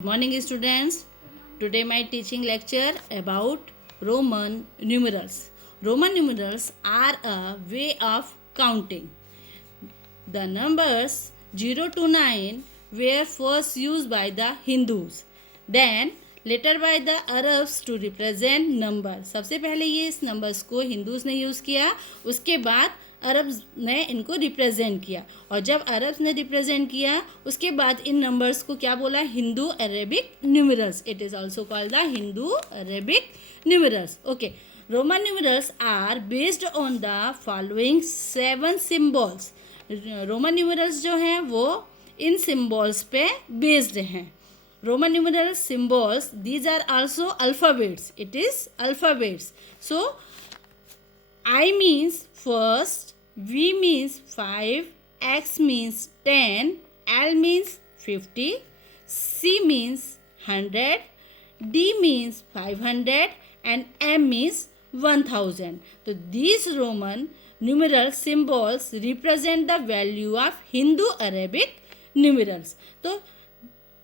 Good morning students. Today my teaching lecture about Roman numerals. Roman numerals are a way of counting. The numbers 0 to 9 were first used by the Hindus. Then later by the Arabs to represent number. सबसे पहले ये इस numbers को Hindus ने use किया, उसके बाद Arabs ने इनको रिप्रेजेंट किया, और जब अरब्स ने रिप्रेजेंट किया उसके बाद इन नंबर्स को क्या बोला? Hindu Arabic numerals. It is also called the Hindu Arabic numerals. Okay, Roman numerals are based on the following 7 symbols. Roman numerals जो हैं वो इन सिम्बॉल्स पे बेस्ड हैं. Roman numeral symbols, these are also alphabets. It is alphabets. So I means first, V means 5, X means 10, L means 50, C means 100, D means 500 and M means 1000. So these Roman numeral symbols represent the value of Hindu Arabic numerals. So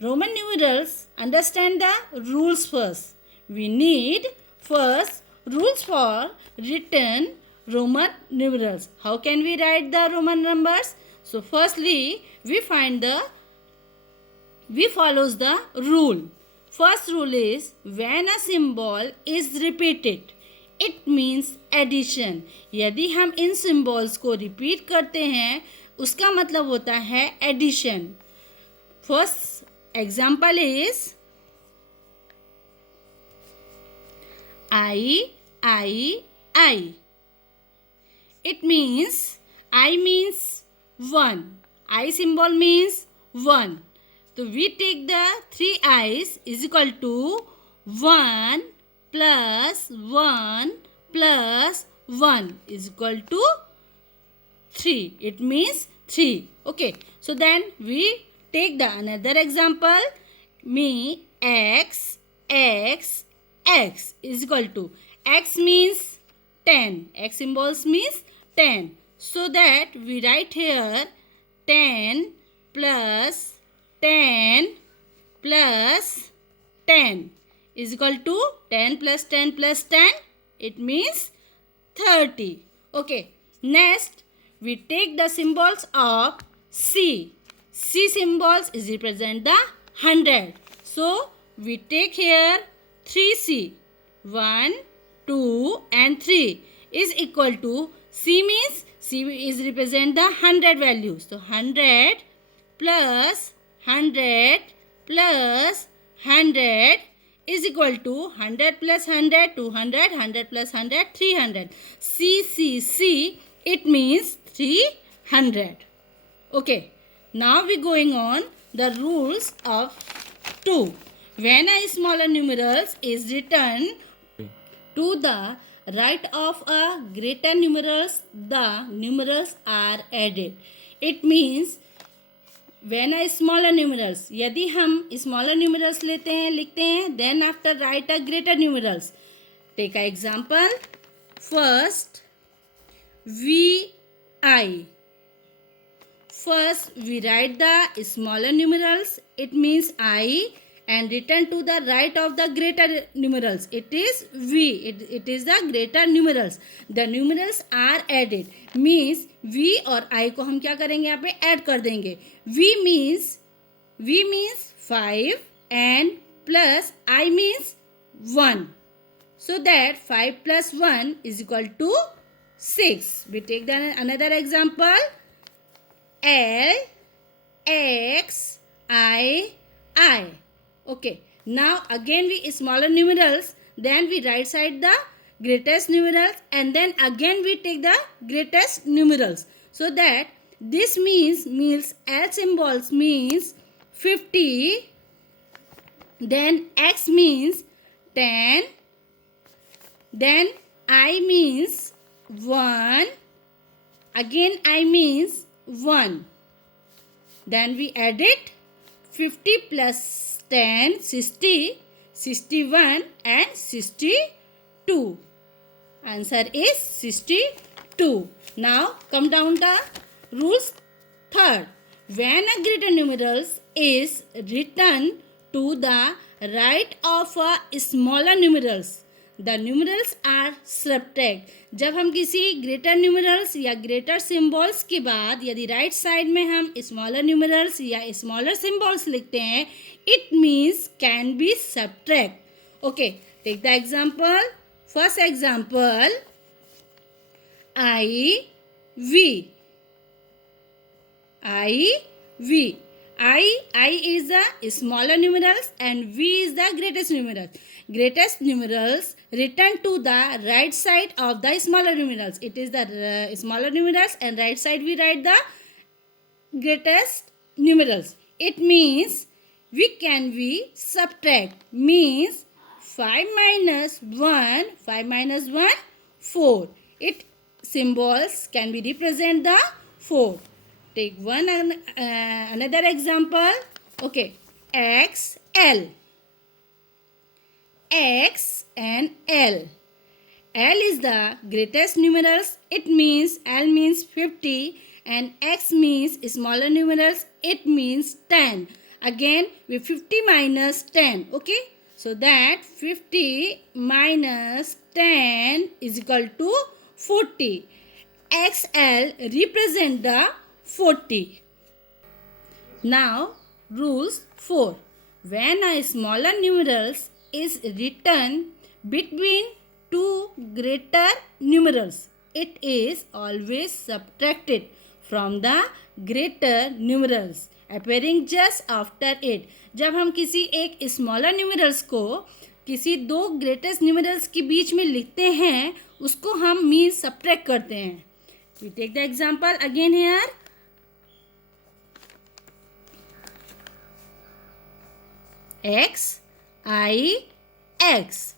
Roman numerals, understand the rules first. We need first rules for written Roman numerals. How can we write the Roman numbers? So firstly we follows the rule. First rule is when a symbol is repeated, it means addition. यदि हम इन symbols को repeat करते हैं उसका मतलब होता है addition. First example is I. It means I means 1. I symbol means 1. So we take the 3 I's is equal to 1 plus 1 plus 1 is equal to 3. It means 3. Okay. So then we take the another example. X is equal to, X means 10. X symbols means 10. So that we write here 10 plus 10 plus 10 is equal to 10 plus 10 plus 10. It means 30. Okay. Next we take the symbols of C. C symbols is represent the 100. So we take here 3C. 1, 2 and 3 is equal to, C means C is represent the 100 values. So 100 plus 100 plus 100 is equal to 100 plus 100 200, 100 plus 100 300. C, it means 300. Okay, now we going on the rules of 2. When a smaller numerals is written to the right of a greater numerals, the numerals are added. It means when a smaller numerals, यदि हम smaller numerals लेते हैं, लिखते हैं, then after write a greater numerals. Take an example. First VI. First we write the smaller numerals, it means I, and return to the right of the greater numerals, it is V. It is the greater numerals. The numerals are added. Means V और I को हम क्या करेंगे? यहाँ पे add कर देंगे. V means 5 and plus I means 1. So that 5 plus 1 is equal to 6. We take another example. L, X, I. Okay, now again we smaller numerals, then we right side the greatest numerals, and then again we take the greatest numerals. So that this means L symbols means 50, then X means 10, then I means 1, again I means 1. Then we add it 50 plus 10, 60, 61 and 62. Answer is 62. Now come down the rules. Third, when a greater numerals is written to the right of smaller numerals. The numerals are subtract. जब हम किसी greater numerals या greater symbols के बाद यदि right side में हम smaller numerals या स्मॉलर सिम्बॉल्स लिखते हैं, it means can be subtract. Okay, take the example. First example, IV. I is the smaller numerals and V is the greatest numerals. Greatest numerals written to the right side of the smaller numerals. It is the smaller numerals and right side we write the greatest numerals. It means we subtract means 5 minus 1, 4. It symbols can be represent the 4. Take another example. Okay, XL. X and L. L is the greatest numerals. It means L means 50 and X means smaller numerals. It means 10. Again, we 50 minus 10. Okay, so that 50 minus 10 is equal to 40. XL represent the 40. Now, rules 4. When a smaller numerals is written between two greater numerals, it is always subtracted from the greater numerals appearing just after it. जब हम किसी एक smaller numerals को किसी दो greatest numerals के बीच में लिखते हैं, उसको हम मीन्स सब्ट्रैक्ट करते हैं. We take the example again here. X, I, X.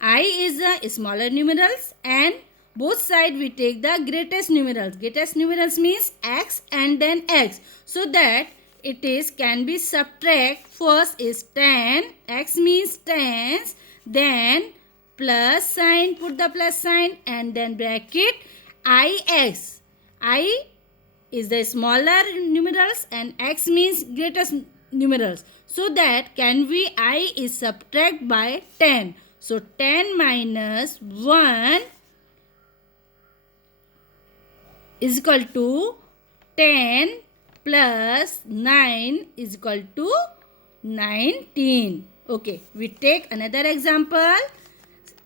I is the smaller numerals and both side we take the greatest numerals. Greatest numerals means X and then X. So that it is can be subtract. First is 10. X means 10s. Then plus sign, put the plus sign and then bracket IX. I is the smaller numerals and X means greatest numerals. So that can be I is subtract by 10. So 10 minus 1 is equal to 10 plus 9 is equal to 19. Okay, we take another example.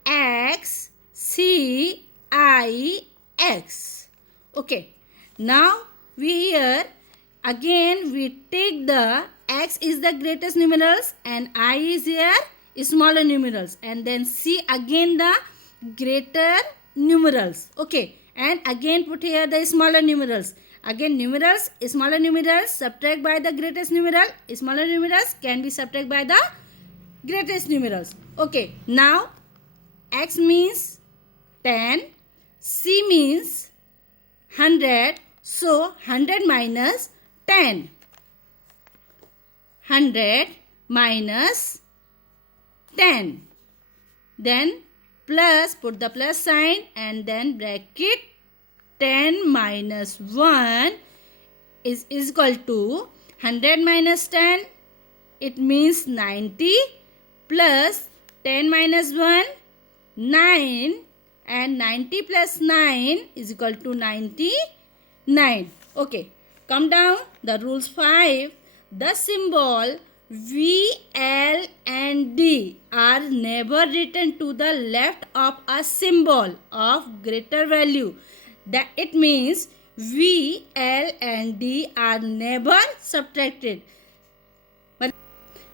X, C, I, X. Okay, now we here again we take the X is the greatest numerals and I is here smaller numerals and then C again the greater numerals. Okay, and again put here the smaller numerals. Again numerals, smaller numerals subtract by the greatest numeral. Smaller numerals can be subtract by the greatest numerals. Okay, now X means 10, C means 100. So 100 minus 10. 100 minus 10. Then plus, put the plus sign and then bracket 10 minus 1 is equal to 100 minus 10. It means 90 plus 10 minus 1, 9 and 90 plus 9 is equal to 99. Okay, come down. The rules 5. The symbol V, L and D are never written to the left of a symbol of greater value. That it means V, L and D are never subtracted. But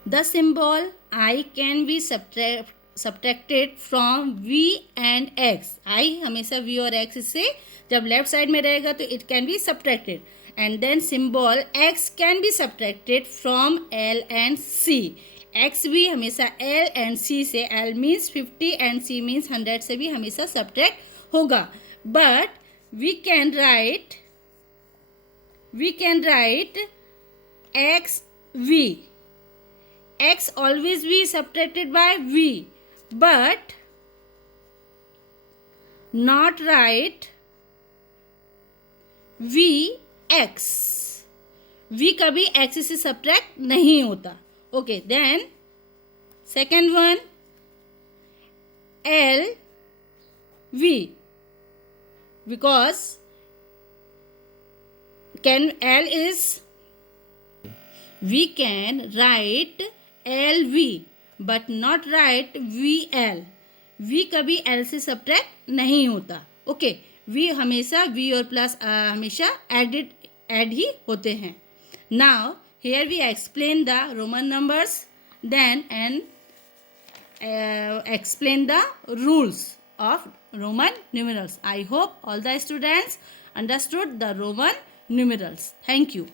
the symbol I can be subtracted from V and X. I हमेशा V और X से जब left side में रहेगा तो it can be subtracted. And then symbol X can be subtracted from L and C. X भी हमेशा L and C से, L means 50 and C means 100 से भी हमेशा subtract होगा. But we can write X V. X always be subtracted by V, but not write V X. V कभी X से subtract नहीं होता. Okay, then second one, L V, because can L is, we can write LV but not write VL. V कभी L से subtract नहीं होता. Okay, V हमेशा V और प्लस हमेशा ऐड ही होते हैं. Now here we explain the Roman numbers then and explain the rules of Roman numerals. I hope all the students understood the Roman numerals. Thank you.